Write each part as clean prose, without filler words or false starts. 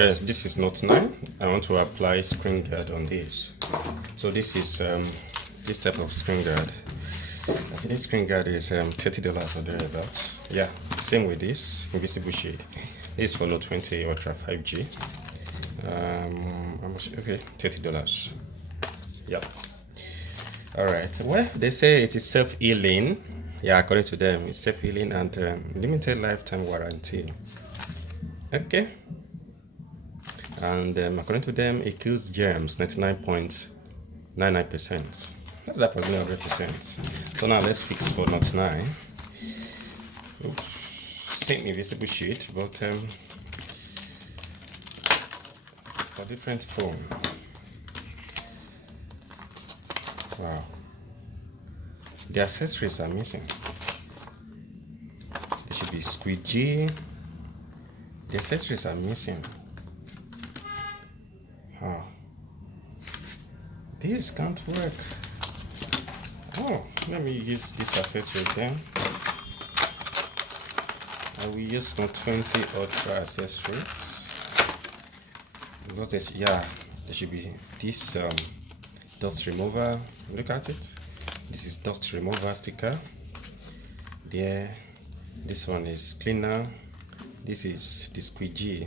First, this is Note 9. I want to apply screen guard on this. So this is this type of screen guard. I think this screen guard is $30 or thereabouts. Yeah, same with this invisible shade. This is for Note 20 Ultra 5G. How much? Okay, $30. Yep. All right. Well, they say it is self-healing. Yeah, according to them, it's self-healing and limited lifetime warranty. Okay. And according to them, it kills germs 99.99%. That's approximately 100%. So now let's fix for Note 9. Oops. Same invisible sheet, but for different phone. Wow. The accessories are missing. There should be squeegee. The accessories are missing. Oh, this can't work. Oh, let me use this accessory then. I will use Note 20 Ultra accessories. Notice, yeah, there should be this dust remover. Look at it. This is dust remover sticker. There, this one is cleaner. This is the squeegee.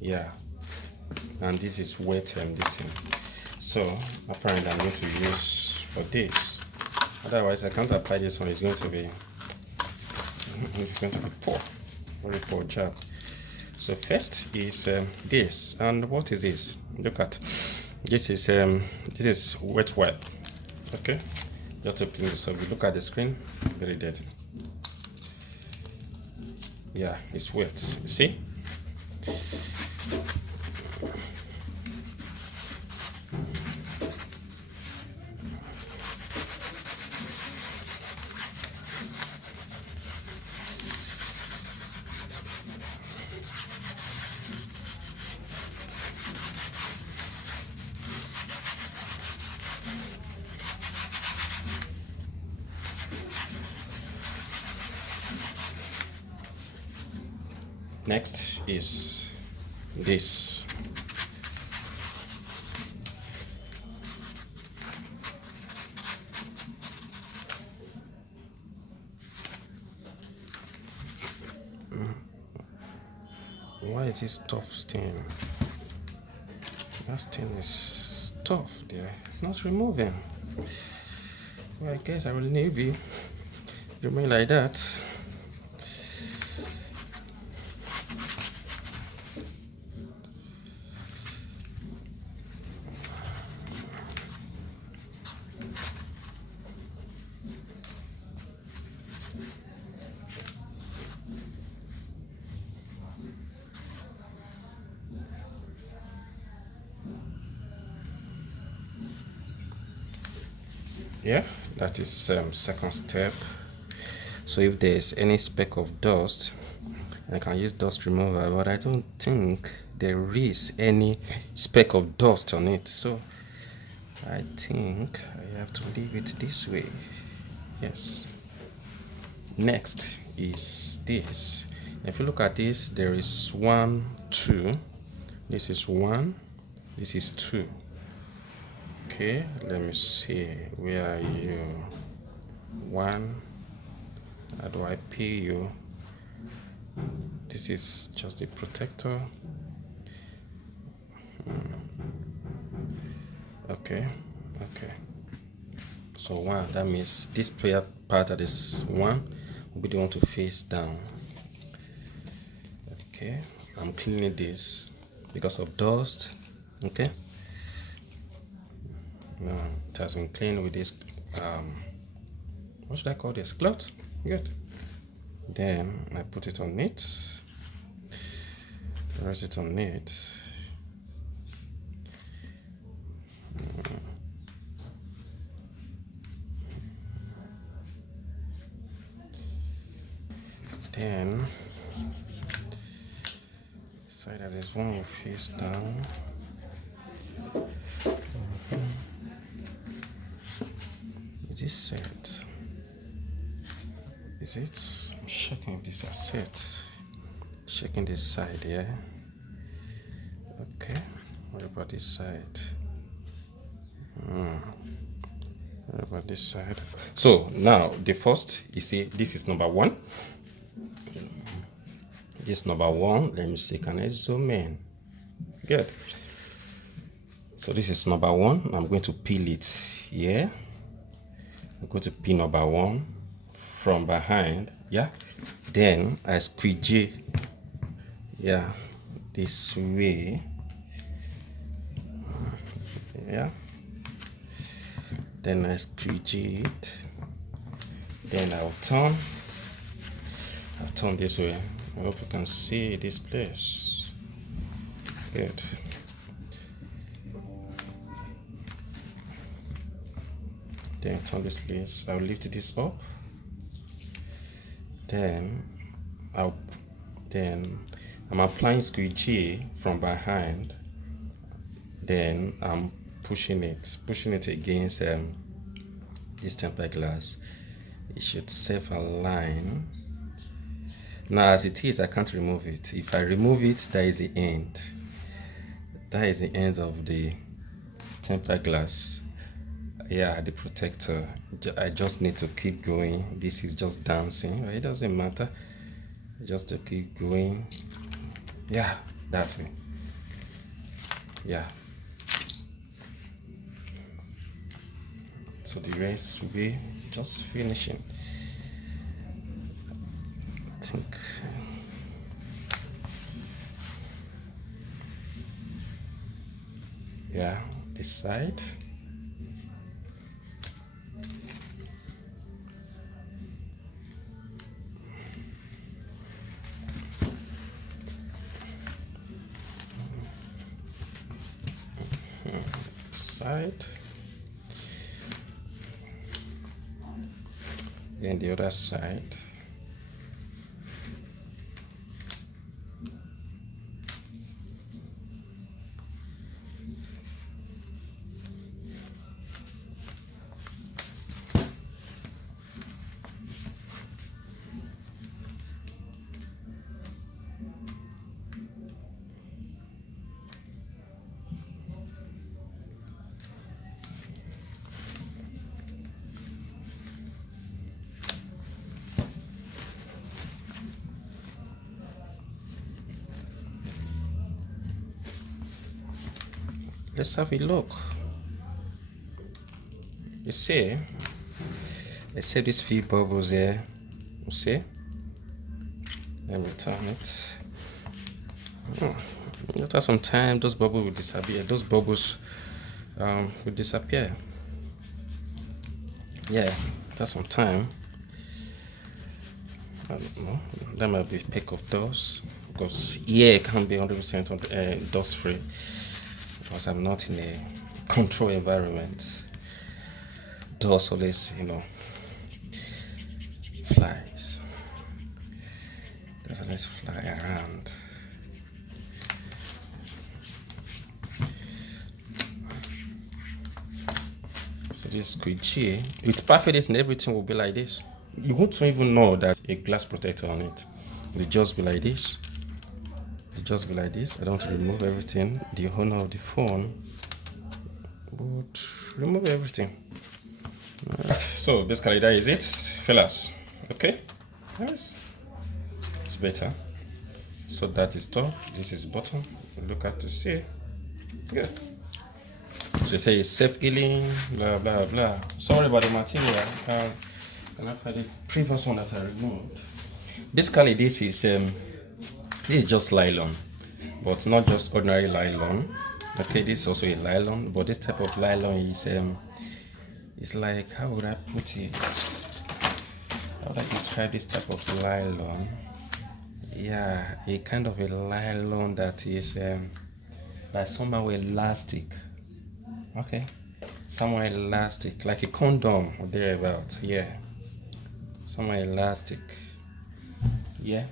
Yeah. And this is wet this thing. So apparently I'm going to use for this. Otherwise I can't apply this one. It's going to be poor, very poor job. So first is this, and what is this? Look at this is wet wipe. Okay, just to clean this up. You look at the screen, very dirty. Yeah, it's wet. You see? Next is this. Why is this tough stain? That stain is tough there. It's not removing. Well, I guess I will leave it remain like that. Yeah, that is second step. So if there's any speck of dust, I can use dust remover, but I don't think there is any speck of dust on it, so I think I have to leave it this way. Yes. Next is this. If you look at this, there is 1, 2. This is 1, this is 2. Okay, let me see. Where are you? 1. How do I pay you? This is just the protector. Okay. So 1, that means this part that is 1 will be the one to face down. Okay, I'm cleaning this because of dust. Okay. Now it has been cleaned with this what should I call this? Cloth. Good. Then I put it on it. Rest it on it. Then side that is one you face down. Is this set? Is it? I'm checking if this is set. Checking this side here. Okay, what about this side? What about this side? So now the first, you see, this is number one. This number one. Let me see. Can I zoom in? Good. So this is number one. I'm going to peel it here. I'm going to peel number one from behind. Yeah. Then I squeegee. Yeah. This way. Yeah. Then I squeegee it. Then I'll turn this way. I hope you can see this place. Good. Then turn this place. I'll lift this up. Then I'm applying squeegee from behind. Then I'm pushing it against this tempered glass. It should self-align. Now as it is, I can't remove it. If I remove it, that is the end. That is the end of the tempered glass. Yeah, the protector. I just need to keep going. This is just dancing. It doesn't matter. Just to keep going. Yeah, that way. Yeah. So the rest will be just finishing. I think. Yeah, this side. Side. Then the other side. Let's have a look. You see, I see these few bubbles here. You see? Let me turn it. After some time, those bubbles will disappear. Those bubbles will disappear. Yeah, after some time. I don't know. That might be a peck of dust because here it can't be 100% dust free. Because I'm not in a control environment. Dust always, flies. Does always fly around. So this squeegee, with perfect and everything will be like this. You won't even know that a glass protector on it. It'll just be like this. Just be like this. I don't remove everything. The owner of the phone would remove everything. So basically that is it, fellas. Okay, yes, it's better. So that is top, this is bottom. Look at to see. Good. So they say it's self-healing, blah blah blah. Sorry about the material. Can I find the previous one that I removed? Basically this is just nylon, but not just ordinary nylon. Okay, this is also a nylon, but this type of nylon is it's like, how would I put it? How would I describe this type of nylon? Yeah, a kind of a nylon that is like somehow elastic. Okay, somewhere elastic, like a condom or thereabout. Yeah, somewhere elastic. Yeah.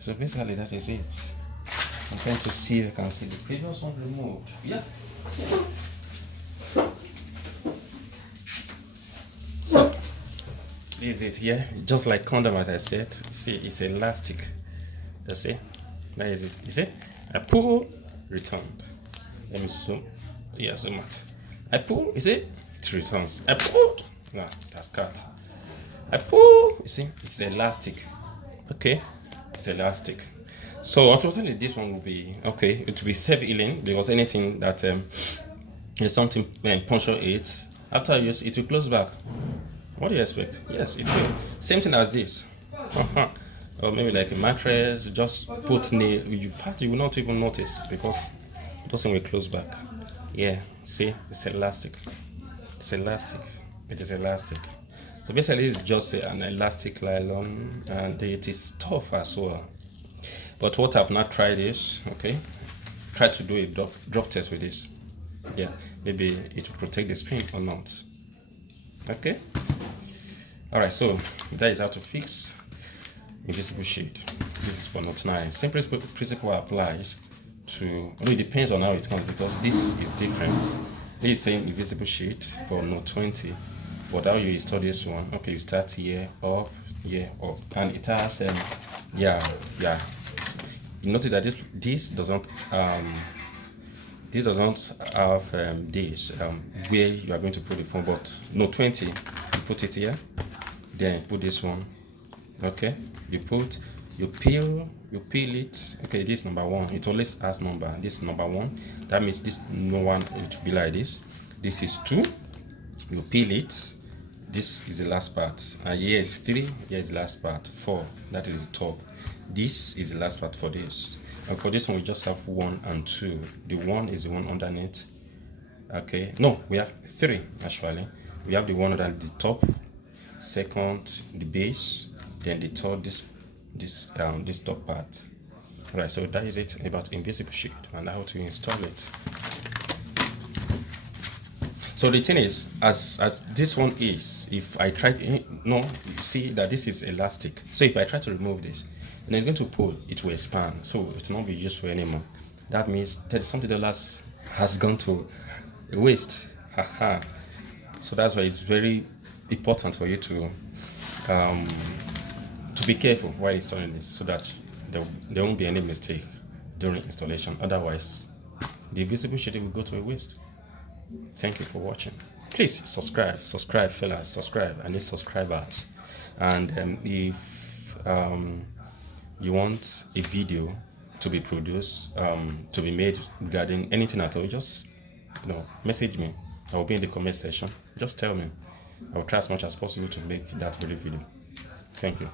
So basically that is it. I'm trying to see if I can see the previous one removed. Yeah. So this is it here. Just like condom, as I said. See, it's elastic. You see? That is it. You see? I pull returned. Let me zoom. Yeah, zoom out. I pull, you see, it returns. I pulled. No, that's cut. I pull, you see, it's elastic. Okay, it's elastic. So unfortunately, this one will be okay. It will be self-healing because anything that is something puncture it after use, it will close back. What do you expect? Yes, it will. Same thing as this. Or maybe like a mattress, just put nail. In fact, you will not even notice because it doesn't will close back. Yeah, see, it's elastic. It's elastic. It is elastic. So basically, it's just an elastic nylon, and it is tough as well. But what I've not tried is, okay, try to do a drop test with this. Yeah, maybe it will protect the screen or not. Okay. All right, so that is how to fix invisible shade. This is for Note 9. Same principle applies to, it depends on how it comes because this is different. This is saying invisible shade for Note 20, but how you install this one, okay, you start here, up, and it has, yeah. You notice that this does not have this where you are going to put the phone, but Note 20, you put it here, then put this one. Okay, you peel it. Okay, this number 1, it always has number. This number 1, that means this no one, it will be like this. This is 2, you peel it. This is the last part, and here is 3, here is the last part. 4, that is the top. This is the last part for this, and for this one we just have 1 and 2. The 1 is the one underneath. Okay, no, we have 3 actually. We have the one under the top, second the base, then the third this top part. Right, so that is it about invisible shade and how to install it. So the thing is, as this one is, if I try to, no, you see that this is elastic. So if I try to remove this, and it's going to pull, it will expand. So it will not be useful anymore. That means $30 has gone to waste. Haha. So that's why it's very important for you to be careful while installing this, so that there won't be any mistake during installation. Otherwise, the invisible shading will go to a waste. Thank you for watching. Please subscribe, fellas, subscribe. I need subscribers. And if you want a video to be produced, to be made regarding anything at all, just message me. I will be in the comment section. Just tell me. I will try as much as possible to make that very video. Thank you.